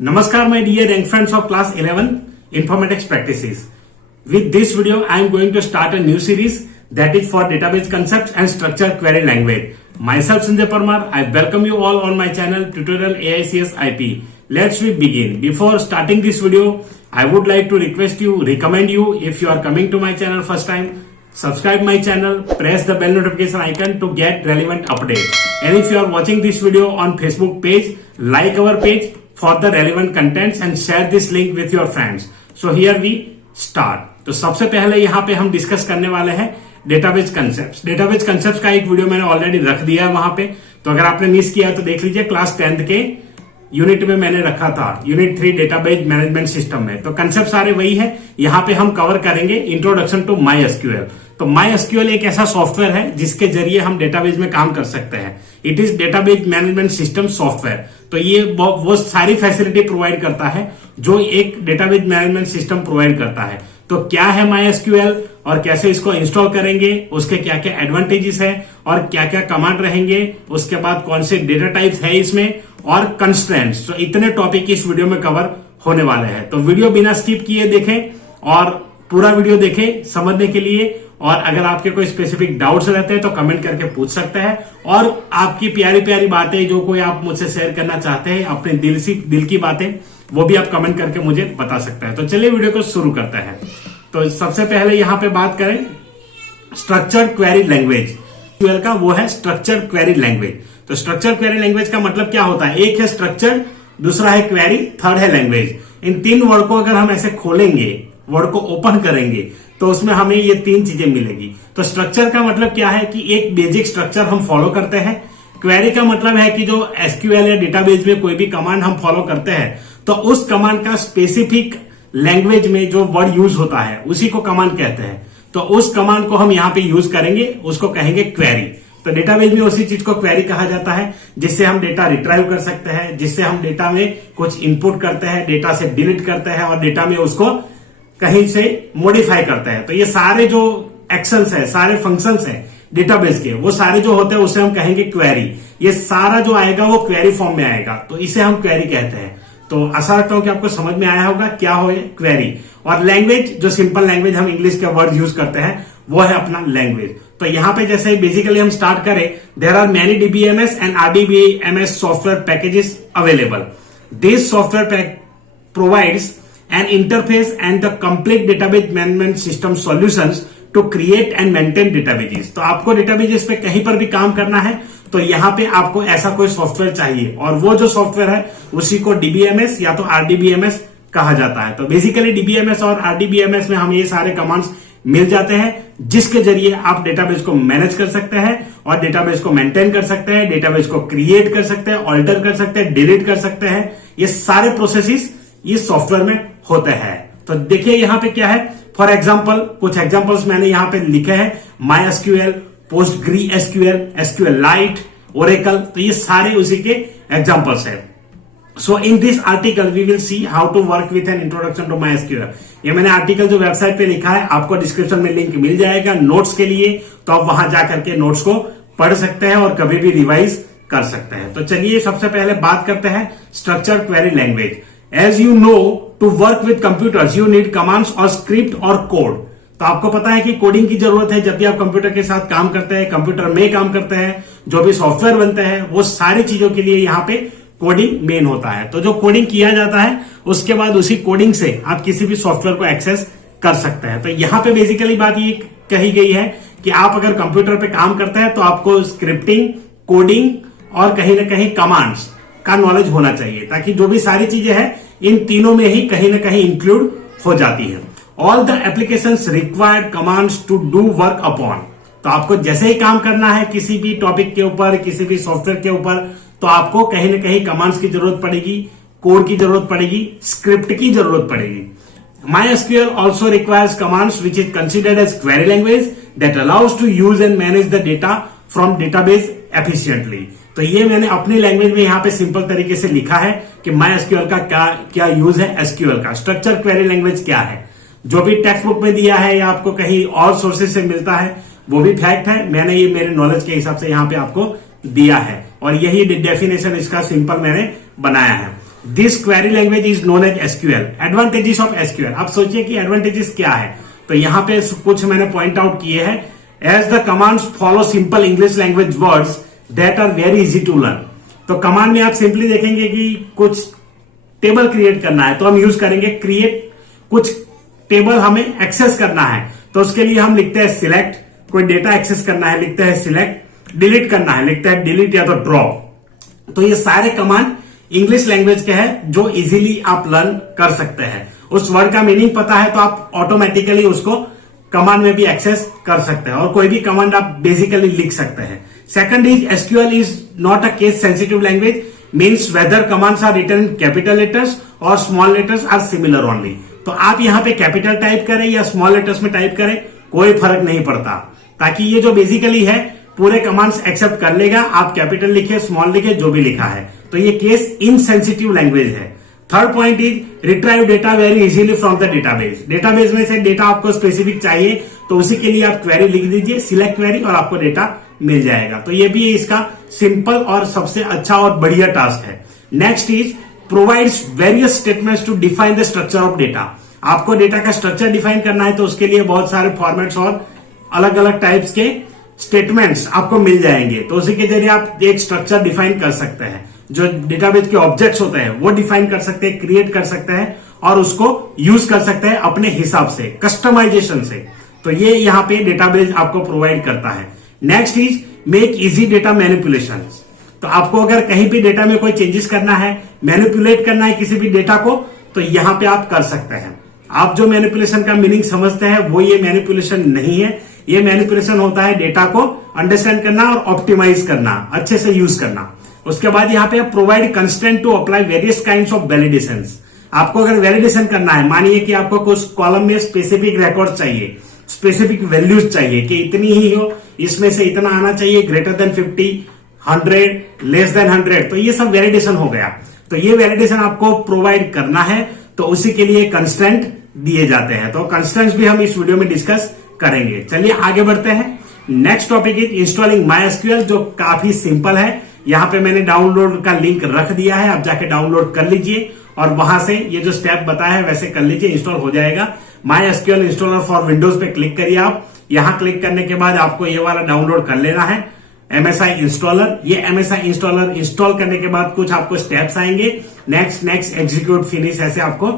Namaskar, my dear young friends of class 11 Informatics Practices. With this video, I am going to start a new series that is for database concepts and structured query language. Myself Sanjay Parmar, I welcome you all on my channel TutorialAICSIP. Let's begin. Before starting this video, I would like to recommend you if you are coming to my channel first time, subscribe my channel, press the bell notification icon to get relevant updates. And if you are watching this video on Facebook page, like our page for the relevant contents and share this link with your friends. So here we start. तो सबसे पहले यहाँ पे हम discuss करने वाले हैं database concepts. Database concepts का एक वीडियो मैंने ऑलरेडी रख दिया है वहां पे, तो अगर आपने मिस किया तो देख लीजिए। क्लास 10th के यूनिट में मैंने रखा था, यूनिट 3 डेटाबेस मैनेजमेंट सिस्टम में। तो कंसेप्ट सारे वही है। यहाँ पे हम कवर करेंगे इंट्रोडक्शन टू MySQL। तो MySQL एक ऐसा सॉफ्टवेयर है जिसके जरिए हम डेटाबेस में काम कर सकते हैं। It is database management system software. तो ये वो सारी फैसिलिटी प्रोवाइड करता है जो एक डेटाबेस मैनेजमेंट सिस्टम प्रोवाइड करता है। तो क्या है MySQL और कैसे इसको इंस्टॉल करेंगे, उसके क्या क्या एडवांटेजेस है और क्या क्या कमांड रहेंगे, उसके बाद कौन से डेटा टाइप्स है इसमें और कंस्ट्रेंट्स। तो इतने टॉपिक इस वीडियो में कवर होने वाले हैं। तो वीडियो बिना स्किप किए देखें और पूरा वीडियो देखें समझने के लिए। और अगर आपके कोई स्पेसिफिक डाउट्स रहते हैं तो कमेंट करके पूछ सकते हैं। और आपकी प्यारी प्यारी बातें जो कोई आप मुझसे शेयर करना चाहते हैं, अपने दिल की बातें, वो भी आप कमेंट करके मुझे बता सकते हैं। तो चलिए वीडियो को शुरू करते हैं। तो सबसे पहले यहां पे बात करें स्ट्रक्चर्ड क्वेरी लैंग्वेज का, वो है स्ट्रक्चर्ड क्वेरी लैंग्वेज। तो स्ट्रक्चर्ड क्वेरी लैंग्वेज का मतलब क्या होता है? एक है स्ट्रक्चर्ड, दूसरा है क्वेरी, थर्ड है लैंग्वेज। इन तीन वर्ड को अगर हम ऐसे खोलेंगे, वर्ड को ओपन करेंगे, तो उसमें हमें ये तीन चीजें मिलेगी। तो स्ट्रक्चर का मतलब क्या है कि एक बेसिक स्ट्रक्चर हम फॉलो करते हैं। क्वेरी का मतलब है कि जो एसक्यूएल या डेटाबेस में कोई भी कमांड हम फॉलो करते हैं तो उस कमांड का स्पेसिफिक लैंग्वेज में जो वर्ड यूज होता है उसी को कमांड कहते हैं। तो उस कमांड को हम यहां पे यूज करेंगे, उसको कहेंगे क्वेरी। तो डेटाबेस में उसी चीज को क्वेरी कहा जाता है जिससे हम डेटा रिट्राइव कर सकते हैं, जिससे हम डेटा में कुछ इनपुट करते हैं, डेटा से डिलीट करते हैं और डेटा में उसको कहीं से मॉडिफाई करते हैं। तो ये सारे जो एक्शंस है, सारे फंक्शंस हैं डेटाबेस के, वो सारे जो होते हैं उसे हम कहेंगे क्वेरी। ये सारा जो आएगा वो क्वेरी फॉर्म में आएगा, तो इसे हम क्वेरी कहते हैं। तो आशा रखता हूं कि आपको समझ में आया होगा क्या हो क्वेरी। और लैंग्वेज, जो सिंपल लैंग्वेज हम इंग्लिश के वर्ड यूज करते हैं, वो है अपना लैंग्वेज। तो यहां पे जैसे बेसिकली हम स्टार्ट करें, there are many DBMS and RDBMS software packages available. This software provides an interface and the complete database management system solutions to create and maintain databases। तो आपको डेटाबेस पे कहीं पर भी काम करना है तो यहाँ पे आपको ऐसा कोई सॉफ्टवेयर चाहिए, और वो जो सॉफ्टवेयर है उसी को डीबीएमएस या तो आरडीबीएमएस कहा जाता है। तो बेसिकली डीबीएमएस और आरडीबीएमएस में हमें ये सारे कमांड्स मिल जाते हैं जिसके जरिए आप डेटाबेस को मैनेज कर सकते हैं और डेटाबेस को मेंटेन कर सकते हैं, डेटाबेस को क्रिएट कर सकते हैं, ऑल्टर कर सकते हैं, डिलीट कर सकते हैं। ये सारे प्रोसेसेस इस सॉफ्टवेयर में होते हैं। तो देखिए यहाँ पे क्या है। फॉर एग्जांपल, कुछ एग्जांपल्स मैंने यहाँ पे लिखे हैं। MySQL, PostgreSQL, SQLite, Oracle, तो ये सारे उसी के एग्जांपल्स हैं। So in this article we will see how to work with an introduction to MySQL। ये मैंने आर्टिकल जो वेबसाइट पे लिखा है, आपको डिस्क्रिप्शन में लिंक मिल जाएगा नोट्स के लिए, तो आप वहां जाकर के नोट्स को पढ़ सकते हैं और कभी भी रिवाइज कर सकते हैं। तो चलिए सबसे पहले बात करते हैं structured query language. As you know, to work with computers, you need commands or script or code। तो आपको पता है कि कोडिंग की जरूरत है। जब भी आप कंप्यूटर के साथ काम करते हैं, कंप्यूटर में काम करते हैं, जो भी सॉफ्टवेयर बनते हैं, वो सारी चीजों के लिए यहाँ पे कोडिंग मेन होता है। तो जो कोडिंग किया जाता है उसके बाद उसी कोडिंग से आप किसी भी सॉफ्टवेयर को एक्सेस कर सकते हैं। तो यहाँ पे बेसिकली बात ये कही गई है कि आप अगर कंप्यूटर पे काम करते हैं तो आपको स्क्रिप्टिंग, कोडिंग और कहीं ना कहीं कमांड्स का नॉलेज होना चाहिए, ताकि जो भी सारी चीजें हैं इन तीनों में ही कहीं ना कहीं इंक्लूड हो जाती है। All the applications required commands to do work upon. तो आपको जैसे ही काम करना है किसी भी टॉपिक के ऊपर, किसी भी सॉफ्टवेयर के ऊपर, तो आपको कहीं ना कहीं कमांड्स की जरूरत पड़ेगी, कोड की जरूरत पड़ेगी, स्क्रिप्ट की जरूरत पड़ेगी। MySQL also requires commands which is considered as query language that allows to use and manage the data from database efficiently। तो ये मैंने अपनी लैंग्वेज में यहाँ पे सिंपल तरीके से लिखा है कि MySQL का क्या यूज है, SQL का स्ट्रक्चर क्वेरी लैंग्वेज क्या है। जो भी टेक्स्ट बुक में दिया है या आपको कहीं और सोर्सेज से मिलता है वो भी फैक्ट है, मैंने ये मेरे नॉलेज के हिसाब से यहाँ पे आपको दिया है और यही डेफिनेशन इसका सिंपल मैंने बनाया है। This query language is known as SQL. Advantages of SQL, आप सोचिए कि एडवांटेजेस क्या है। तो यहां पे कुछ मैंने पॉइंट आउट किए हैं। As the commands follow simple English language words that are very easy to learn. तो कमांड में आप सिंपली देखेंगे कि कुछ टेबल क्रिएट करना है तो हम यूज करेंगे क्रिएट। कुछ टेबल हमें एक्सेस करना है तो उसके लिए हम लिखते हैं सिलेक्ट। कोई डेटा एक्सेस करना है लिखते हैं सिलेक्ट। डिलीट करना है लिखते हैं डिलीट या तो ड्रॉप। तो ये सारे कमांड इंग्लिश लैंग्वेज के हैं जो इजीली आप लर्न कर सकते हैं। उस वर्ड का मीनिंग पता है तो आप ऑटोमेटिकली उसको कमांड में भी एक्सेस कर सकते हैं और कोई भी कमांड आप बेसिकली लिख सकते हैं। Second is SQL is not a case sensitive language, means whether commands are written in capital letters और small letters are similar only. तो आप यहां पे कैपिटल टाइप करें या स्मॉल लेटर्स में टाइप करें कोई फर्क नहीं पड़ता, ताकि ये जो बेसिकली है पूरे कमांड्स एक्सेप्ट कर लेगा। आप कैपिटल लिखे स्मॉल लिखे जो भी लिखा है, तो ये केस इनसेंसिटिव लैंग्वेज है। Third point is retrieve data very easily from the database. Database में से डेटा आपको स्पेसिफिक चाहिए तो उसी के लिए आप क्वेरी लिख दीजिए सिलेक्ट क्वेरी और आपको डेटा मिल जाएगा। तो ये भी इसका सिंपल और सबसे अच्छा और बढ़िया टास्क है। Next is provides various statements to define the structure of data. आपको डेटा का स्ट्रक्चर डिफाइन करना है तो उसके लिए बहुत सारे फॉर्मेट्स और अलग अलग टाइप्स के स्टेटमेंट्स आपको मिल जाएंगे। तो उसी के जरिए आप एक स्ट्रक्चर डिफाइन कर सकते हैं। जो डेटाबेस के ऑब्जेक्ट्स होते हैं वो डिफाइन कर सकते हैं, क्रिएट कर सकते हैं और उसको यूज कर सकते हैं अपने हिसाब से, कस्टमाइजेशन से। तो ये यहाँ पे डेटाबेस आपको प्रोवाइड करता है। Next is make easy data manipulation. तो आपको अगर कहीं भी डेटा में कोई चेंजेस करना है, मैनिपुलेट करना है किसी भी डेटा को, तो यहां पे आप कर सकते हैं। आप जो मैनिपुलेशन का मीनिंग समझते हैं वो ये मैनिपुलेशन नहीं है। ये मैनिपुलेशन होता है डेटा को अंडरस्टैंड करना और ऑप्टिमाइज करना, अच्छे से यूज करना। उसके बाद यहाँ पे provide constraint to apply various kinds of validations. आपको अगर वैलिडेशन करना है, मानिए कि आपको कुछ कॉलम में स्पेसिफिक रिकॉर्ड चाहिए, स्पेसिफिक वैल्यूज चाहिए कि इतनी ही हो, इसमें से इतना आना चाहिए, ग्रेटर देन 50, 100, लेस देन 100, तो ये सब वैलिडेशन हो गया। तो ये वैलिडेशन आपको प्रोवाइड करना है तो उसी के लिए कंस्ट्रेंट दिए जाते हैं। तो कंस्ट्रेंट्स भी हम इस वीडियो में डिस्कस करेंगे। चलिए आगे बढ़ते हैं। Next topic is installing MySQL, जो काफी सिंपल है। यहाँ पे मैंने डाउनलोड का लिंक रख दिया है, आप जाके डाउनलोड कर लीजिए और वहां से ये जो स्टेप बताया है वैसे कर लीजिए, इंस्टॉल हो जाएगा। MySQL इंस्टॉलर फॉर विंडोज पे क्लिक करिए आप। यहां क्लिक करने के बाद आपको ये वाला डाउनलोड कर लेना है, MSI इंस्टॉलर। ये MSI इंस्टॉलर इंस्टॉल करने के बाद कुछ आपको स्टेप्स आएंगे, नेक्स्ट नेक्स्ट एग्जीक्यूट फिनिश, ऐसे आपको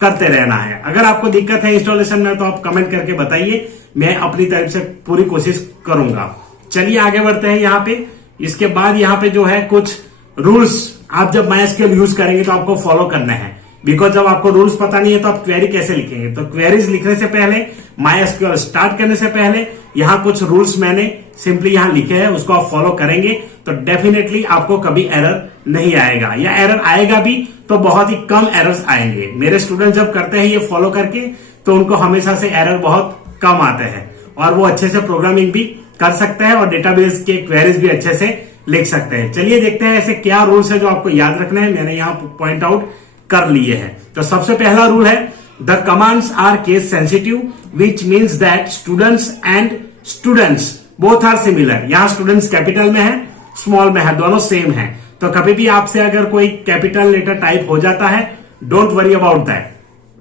करते रहना है। अगर आपको दिक्कत है इंस्टॉलेशन में तो आप कमेंट करके बताइए, मैं अपनी तरफ से पूरी कोशिश करूंगा। चलिए आगे बढ़ते हैं। यहाँ पे इसके बाद यहाँ पे जो है कुछ रूल्स आप जब MySQL यूज करेंगे तो आपको फॉलो करना है। बिकॉज जब आपको रूल्स पता नहीं है तो आप क्वेरी कैसे लिखेंगे। तो क्वेरीज लिखने से पहले, MySQL स्टार्ट करने से पहले यहाँ कुछ रूल्स मैंने सिंपली यहाँ लिखे हैं, उसको आप फॉलो करेंगे तो डेफिनेटली आपको कभी एरर नहीं आएगा, या एरर आएगा भी तो बहुत ही कम एरर्स आएंगे। मेरे स्टूडेंट जब करते हैं ये फॉलो करके तो उनको हमेशा से एरर बहुत कम आते हैं और वो अच्छे से प्रोग्रामिंग भी कर सकते हैं और डेटाबेस के क्वेरीज भी अच्छे से लिख सकते हैं। चलिए देखते हैं ऐसे क्या रूल्स है जो आपको याद रखना है। मैंने यहाँ पॉइंट आउट कर लिए हैं। तो सबसे पहला रूल है the commands are case sensitive, which means that students and students both are similar. यहाँ स्टूडेंट्स कैपिटल में है, स्मॉल में है, दोनों सेम है। तो कभी भी आपसे अगर कोई कैपिटल लेटर टाइप हो जाता है, डोंट वरी अबाउट दैट,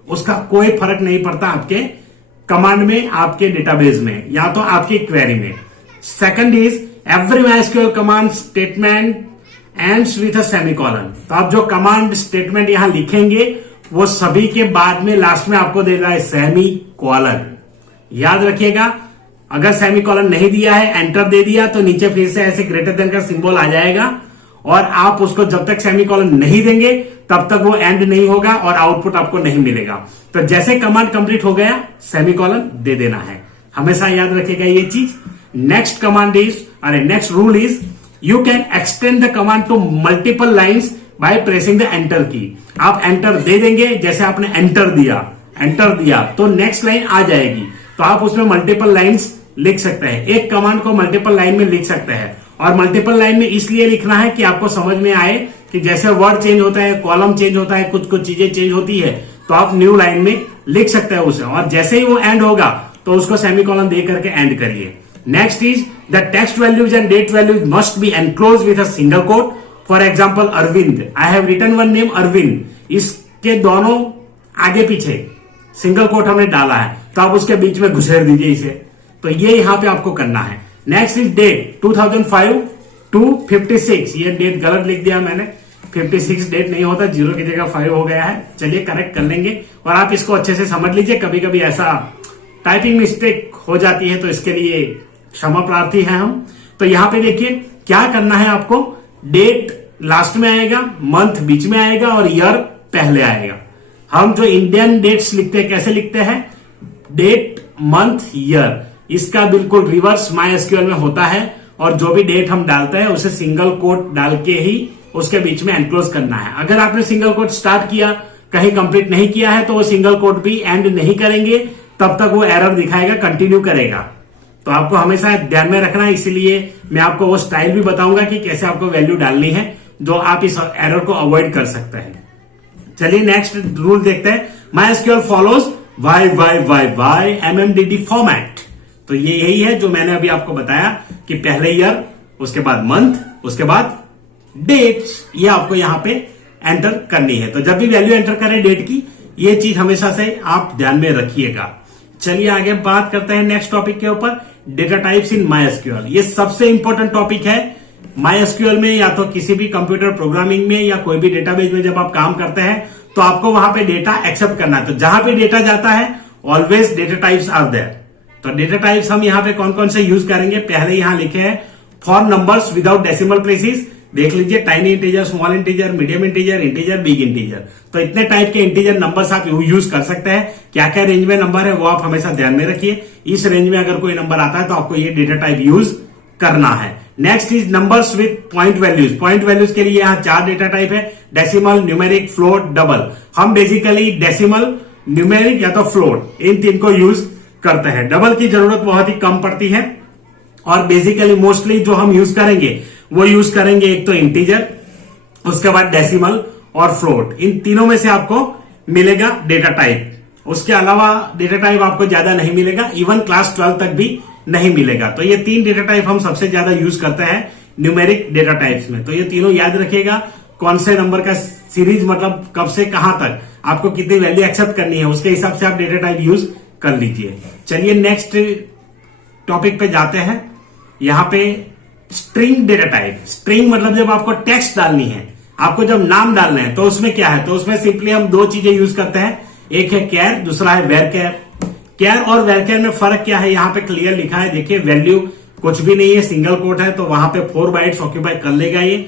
उसका कोई फर्क नहीं पड़ता आपके कमांड में, आपके डेटाबेस में या तो आपकी क्वेरी में। Second is every MySQL command statement ends with a semicolon. तो आप जो कमांड स्टेटमेंट यहां लिखेंगे वो सभी के बाद में लास्ट में आपको दे रहा है सेमीकोलन। याद रखिएगा, अगर सेमीकोलन नहीं दिया है, एंटर दे दिया तो नीचे फिर से ऐसे ग्रेटर देन का सिंबल आ जाएगा और आप उसको जब तक सेमीकोलन नहीं देंगे तब तक वो एंड नहीं होगा और आउटपुट आपको नहीं मिलेगा। तो जैसे कमांड कंप्लीट हो गया सेमीकोलन दे देना है, हमेशा याद रखिएगा ये चीज। Next command is next rule is you can extend the command to multiple lines by pressing the enter key. आप एंटर दे देंगे, जैसे आपने एंटर दिया तो नेक्स्ट लाइन आ जाएगी, तो आप उसमें मल्टीपल लाइन्स लिख सकते हैं। एक कमांड को मल्टीपल लाइन में लिख सकते हैं और मल्टीपल लाइन में इसलिए लिखना है कि आपको समझ में आए कि जैसे वर्ड चेंज होता है, कॉलम चेंज होता है, कुछ कुछ चीजें चेंज होती है, तो आप न्यू लाइन में लिख सकते हैं उसे, और जैसे ही वो एंड होगा तो उसको सेमीकोलन दे करके एंड करिए। Next is the text values and date values must be enclose with a single quote for example Arvind, I have written one name Arvind, इसके दोनों आगे पीछे सिंगल कोट हमने डाला है, तो आप उसके बीच में घुसेड़ दीजिए इसे। तो ये यहां पे आपको करना है। नेक्स्ट इज डेट 2005 to 56, ये डेट गलत लिख दिया मैंने, 56 डेट नहीं होता, 0 की जगह 5 हो गया है। चलिए करेक्ट कर लेंगे, और आप इसको अच्छे से समझ लीजिए, कभी कभी ऐसा टाइपिंग मिस्टेक हो जाती है, तो इसके लिए क्षमा प्रार्थी हैं हम। तो यहां पे देखिए क्या करना है आपको, डेट लास्ट में आएगा, मंथ बीच में आएगा और ईयर पहले आएगा। हम जो इंडियन डेट्स लिखते हैं कैसे लिखते हैं, डेट मंथ ईयर, इसका बिल्कुल रिवर्स MySQL में होता है। और जो भी डेट हम डालते हैं उसे सिंगल कोट डाल के ही उसके बीच में एनक्लोज करना है। अगर आपने सिंगल कोट स्टार्ट किया, कहीं कंप्लीट नहीं किया है, तो वो सिंगल कोट भी एंड नहीं करेंगे, तब तक वो एरर दिखाएगा, कंटिन्यू करेगा। तो आपको हमेशा ध्यान में रखना है, इसीलिए मैं आपको वो स्टाइल भी बताऊंगा कि कैसे आपको वैल्यू डालनी है, जो आप इस एरर को अवॉइड कर सकते हैं। चलिए नेक्स्ट रूल देखते हैं। MySQL follows YYYY MMDD format. तो ये यही है जो मैंने अभी आपको बताया कि पहले ईयर, उसके बाद मंथ, उसके बाद डेट, ये आपको यहां पे एंटर करनी है। तो जब भी वैल्यू एंटर करें डेट की, ये चीज हमेशा से आप ध्यान में रखिएगा। चलिए आगे बात करते हैं नेक्स्ट टॉपिक के ऊपर, डेटा टाइप्स इन MySQL। ये सबसे इंपॉर्टेंट टॉपिक है MySQL में, या तो किसी भी कंप्यूटर प्रोग्रामिंग में या कोई भी डेटाबेस में जब आप काम करते हैं, तो आपको वहां पे डेटा एक्सेप्ट करना है। तो जहां पे डेटा जाता है always data types are there. तो डेटा टाइप्स हम यहाँ पे कौन कौन से यूज करेंगे, पहले यहां लिखे हैं for numbers without decimal places. देख लीजिए, tiny integer, small integer, medium integer, integer, big integer. तो इतने टाइप के इंटीजर नंबर्स आप यूज कर सकते हैं। क्या क्या रेंज में नंबर है वो आप हमेशा ध्यान में रखिए। इस रेंज में अगर कोई नंबर आता है तो आपको ये डेटा टाइप यूज करना है। Next is numbers with point values. Point values के लिए यहाँ 4 डेटा टाइप है, डेसिमल, न्यूमेरिक, फ्लोट, डबल। हम बेसिकली डेसिमल, न्यूमेरिक या तो फ्लोट, इन 3 को यूज करते हैं। डबल की जरूरत बहुत ही कम पड़ती है, और बेसिकली मोस्टली जो हम यूज करेंगे वो यूज करेंगे एक तो इंटीजर, उसके बाद डेसिमल और फ्लोट। इन तीनों में से आपको मिलेगा डेटा टाइप। उसके अलावा डेटा टाइप आपको ज्यादा नहीं मिलेगा, इवन क्लास 12 तक भी नहीं मिलेगा। तो ये 3 डेटा टाइप हम सबसे ज्यादा यूज करते हैं न्यूमेरिक डेटा टाइप्स में। तो ये तीनों याद रखिएगा, कौन से नंबर का सीरीज, मतलब कब से कहां तक आपको कितनी वैल्यू एक्सेप्ट करनी है, उसके हिसाब से आप डेटा टाइप यूज कर लीजिए। चलिए नेक्स्ट टॉपिक पे जाते हैं। यहां पे स्ट्रिंग डेटा टाइप। स्ट्रिंग मतलब जब आपको टेक्स्ट डालनी है, आपको जब नाम डालना है, तो उसमें क्या है, तो उसमें सिंपली हम 2 चीजें यूज करते हैं, एक है कैर, दूसरा है वेरकेर। कैर और वेरकेर में फर्क क्या है, यहां पे क्लियर लिखा है, देखिए वैल्यू कुछ भी नहीं है, सिंगल कोट है, तो वहां पे 4 बाइट्स ऑक्यूपाई कर लेगा ये,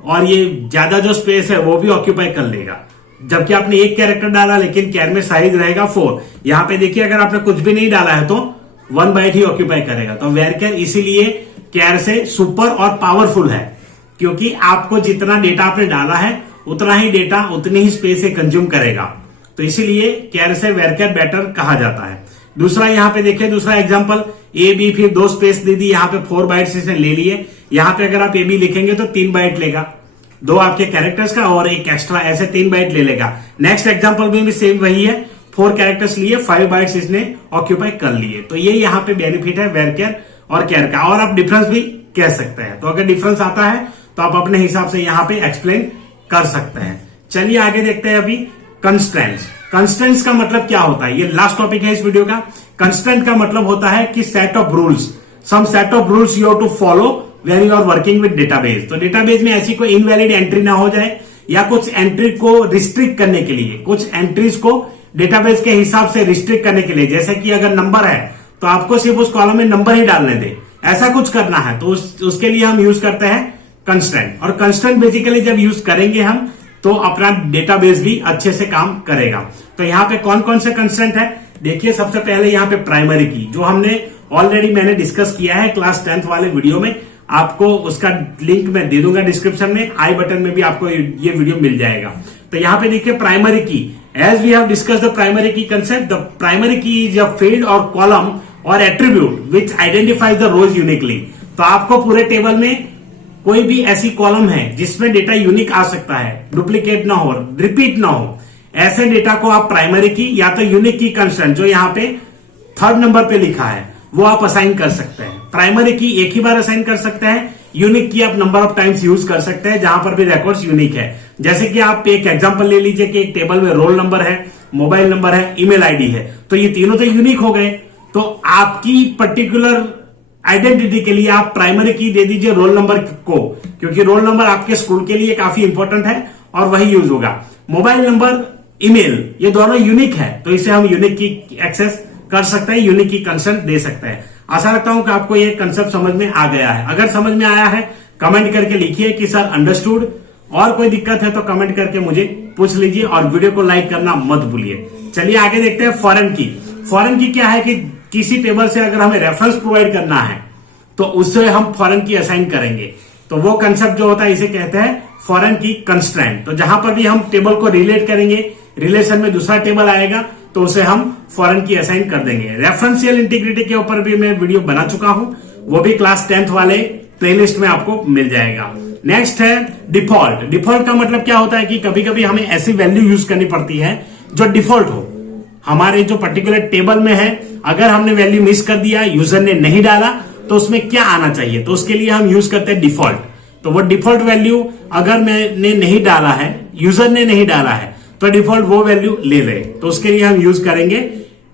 और ये ज्यादा जो स्पेस है वो भी ऑक्यूपाई कर लेगा। जबकि आपने एक कैरेक्टर डाला, लेकिन कैर में साइज रहेगा 4। यहां पे देखिए अगर आपने कुछ भी नहीं डाला है तो 1 बाइट ही ऑक्यूपाई करेगा। तो वेरकेर इसीलिए कैर से सुपर और पावरफुल है, क्योंकि आपको जितना डेटा आपने डाला है उतना ही डेटा उतनी ही स्पेस से कंज्यूम करेगा। तो इसीलिए कैर से वेरकेर बेटर कहा जाता है। दूसरा यहां पे देखिए, दूसरा एग्जांपल ए बी, फिर 2 स्पेस दे दी, यहां पे 4 बाइट्स इसने ले लिए। यहां पे अगर आप ए बी लिखेंगे तो 3 बाइट लेगा, 2 आपके कैरेक्टर्स का और एक एक्स्ट्रा, ऐसे 3 बाइट ले लेगा। नेक्स्ट एग्जांपल में भी सेम वही है, 4 कैरेक्टर्स लिए, 5 बाइट्स इसने ऑक्यूपाई कर लिए। तो ये यहाँ पे बेनिफिट है वेरकेर और कैर का। और आप डिफरेंस भी कह सकते हैं, तो अगर डिफरेंस आता है तो आप अपने हिसाब से यहाँ पे एक्सप्लेन कर सकते हैं। चलिए आगे देखते हैं अभी कंस्ट्रेंट्स। कंस्ट्रेंट्स का मतलब क्या होता है, ये लास्ट टॉपिक है इस वीडियो का। कंस्ट्रेंट का मतलब होता है कि set of rules, some set of rules you have to follow when you are working with database. तो डेटाबेस में ऐसी कोई इनवैलिड एंट्री ना हो जाए, या कुछ एंट्री को रिस्ट्रिक्ट करने के लिए, कुछ एंट्रीज को डेटाबेस के हिसाब से रिस्ट्रिक्ट करने के लिए, जैसे कि अगर नंबर है तो आपको सिर्फ उस कॉलम में नंबर ही डालने दे, ऐसा कुछ करना है, तो उसके लिए हम यूज करते हैं कंस्ट्रेंट। और कंस्ट्रेंट बेसिकली जब यूज करेंगे हम, तो अपना डेटाबेस भी अच्छे से काम करेगा। तो यहाँ पे कौन कौन से कंस्ट्रेंट है, देखिए सबसे पहले यहाँ पे प्राइमरी की, जो हमने ऑलरेडी मैंने डिस्कस किया है क्लास 10th वाले वीडियो में, आपको उसका लिंक मैं दे दूंगा डिस्क्रिप्शन में, आई बटन में भी आपको ये वीडियो मिल जाएगा। तो यहाँ पे देखिए primary key, as we have discuss the primary key concept, the primary key is a field और कॉलम और attribute which identifies the rows uniquely. तो आपको पूरे टेबल में कोई भी ऐसी कॉलम है जिसमें डेटा यूनिक आ सकता है, डुप्लीकेट ना हो, रिपीट ना हो, ऐसे डेटा को आप प्राइमरी की या तो यूनिक की कंस्ट्रेंट, जो यहाँ पे 3rd नंबर पे लिखा है, वो आप असाइन कर सकते हैं। प्राइमरी की एक ही बार असाइन कर सकते हैं, यूनिक की आप नंबर ऑफ टाइम्स यूज कर सकते हैं, जहां पर भी रिकॉर्ड्स यूनिक है। जैसे कि आप एक एग्जांपल ले लीजिए कि एक टेबल में रोल नंबर है, मोबाइल नंबर है, ईमेल आईडी है, तो ये तीनों तो यूनिक हो गए। तो आपकी पर्टिकुलर आइडेंटिटी के लिए आप प्राइमरी की दे दीजिए रोल नंबर को, क्योंकि रोल नंबर आपके स्कूल के लिए काफी इंपॉर्टेंट है और वही यूज होगा। मोबाइल नंबर, ईमेल, ये दोनों यूनिक है, तो इसे हम यूनिक की एक्सेस कर सकते हैं, यूनिक की कंसेंट दे सकते हैं। आशा रखता हूं कि आपको ये कंसेप्ट समझ में आ गया है। अगर समझ में आया है कमेंट करके लिखिए कि सर अंडरस्टूड, और कोई दिक्कत है तो कमेंट करके मुझे पूछ लीजिए और वीडियो को लाइक करना मत भूलिए। चलिए आगे देखते हैं फॉरेन की। फॉरेन की क्या है कि किसी टेबल से अगर हमें रेफरेंस प्रोवाइड करना है तो उससे हम फॉरेन की असाइन करेंगे, तो वो कंसेप्ट जो होता है इसे कहते हैं फॉरेन की कंस्ट्रेंट। तो जहां पर भी हम टेबल को रिलेट करेंगे, रिलेशन में दूसरा टेबल आएगा तो उसे हम फॉरेन की असाइन कर देंगे। रेफरेंशियल इंटीग्रिटी के ऊपर भी मैं वीडियो बना चुका हूं, वो भी क्लास 10th वाले प्लेलिस्ट में आपको मिल जाएगा। नेक्स्ट है डिफॉल्ट। डिफॉल्ट का मतलब क्या होता है कि कभी कभी हमें ऐसी वैल्यू यूज करनी पड़ती है जो डिफॉल्ट हो हमारे जो पर्टिकुलर टेबल में है। अगर हमने वैल्यू मिस कर दिया, यूजर ने नहीं डाला, तो उसमें क्या आना चाहिए, तो उसके लिए हम यूज करते हैं डिफॉल्ट। तो वो डिफॉल्ट वैल्यू अगर मैंने नहीं डाला है, यूजर ने नहीं डाला है, तो डिफॉल्ट वो वैल्यू ले ले, तो उसके लिए हम यूज करेंगे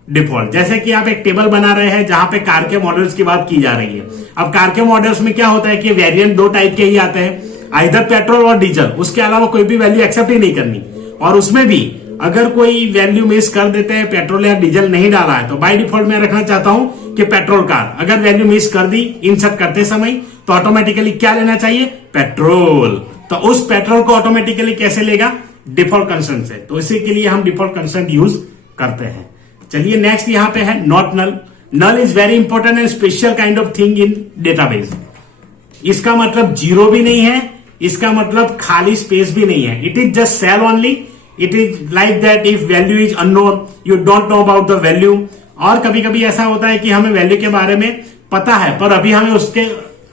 डिफॉल्ट। जैसे कि आप एक टेबल बना रहे हैं जहां पे कार के मॉडल्स की बात की जा रही है। अब कार के मॉडल्स में क्या होता है कि वेरिएंट दो टाइप के ही आते हैं, आइदर पेट्रोल और डीजल, उसके अलावा कोई भी वैल्यू एक्सेप्ट ही नहीं करनी। और उसमें भी अगर कोई वैल्यू मिस कर देते हैं, पेट्रोल या डीजल नहीं डाला है, तो बाय डिफॉल्ट मैं रखना चाहता हूं कि पेट्रोल कार। अगर वैल्यू मिस कर दी इंसर्ट करते समय, तो ऑटोमेटिकली क्या लेना चाहिए, पेट्रोल। तो उस पेट्रोल को ऑटोमेटिकली कैसे लेगा, डिफॉल्ट कंस्ट्रेंट से। तो इसी के लिए हम डिफॉल्ट कंस्ट्रेंट यूज करते हैं। चलिए नेक्स्ट यहां पे है not null. Null is very important and special kind of thing in database. इसका मतलब जीरो भी नहीं है, इसका मतलब खाली स्पेस भी नहीं है। It is just sell only. It is like that if value is unknown, you don't know about the value. और कभी कभी ऐसा होता है कि हमें वैल्यू के बारे में पता है पर अभी हमें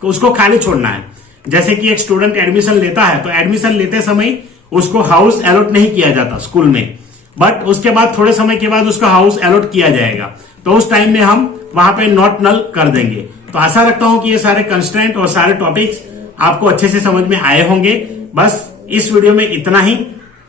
उसको खाली छोड़ना है। जैसे कि एक स्टूडेंट एडमिशन लेता है, तो एडमिशन लेते समय उसको हाउस अलॉट नहीं किया जाता स्कूल में, बट उसके बाद थोड़े समय के बाद उसका हाउस अलॉट किया जाएगा, तो उस टाइम में हम वहां पे नॉट नल कर देंगे। तो आशा रखता हूं कि ये सारे कंस्ट्रेंट और सारे टॉपिक्स आपको अच्छे से समझ में आए होंगे। बस इस वीडियो में इतना ही,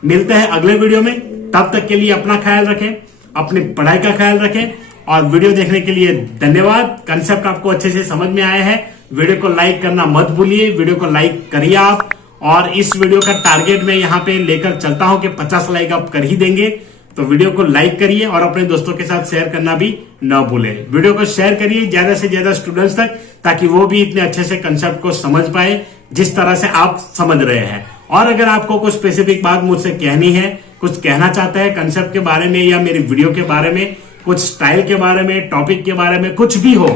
मिलते हैं अगले वीडियो में। तब तक के लिए अपना ख्याल रखें, अपनी पढ़ाई का ख्याल रखें, और वीडियो देखने के लिए धन्यवाद। कंसेप्ट आपको अच्छे से समझ में आया है, वीडियो को लाइक करना मत भूलिए, वीडियो को लाइक करिए आप। और इस वीडियो का टारगेट मैं यहाँ पे लेकर चलता हूं कि 50 लाइक आप कर ही देंगे, तो वीडियो को लाइक करिए और अपने दोस्तों के साथ शेयर करना भी न भूलें। वीडियो को शेयर करिए ज्यादा से ज्यादा स्टूडेंट्स तक, ताकि वो भी इतने अच्छे से कंसेप्ट को समझ पाए जिस तरह से आप समझ रहे हैं। और अगर आपको कुछ स्पेसिफिक बात मुझसे कहनी है, कुछ कहना चाहते हैं कंसेप्ट के बारे में या मेरी वीडियो के बारे में, कुछ स्टाइल के बारे में, टॉपिक के बारे में, कुछ भी हो,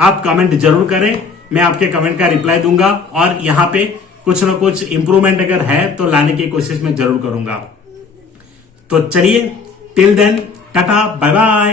आप कमेंट जरूर करें। मैं आपके कमेंट का रिप्लाई दूंगा और यहाँ पे कुछ ना कुछ इंप्रूवमेंट अगर है तो लाने की कोशिश मैं जरूर करूंगा। तो चलिए, till then, tata, bye bye.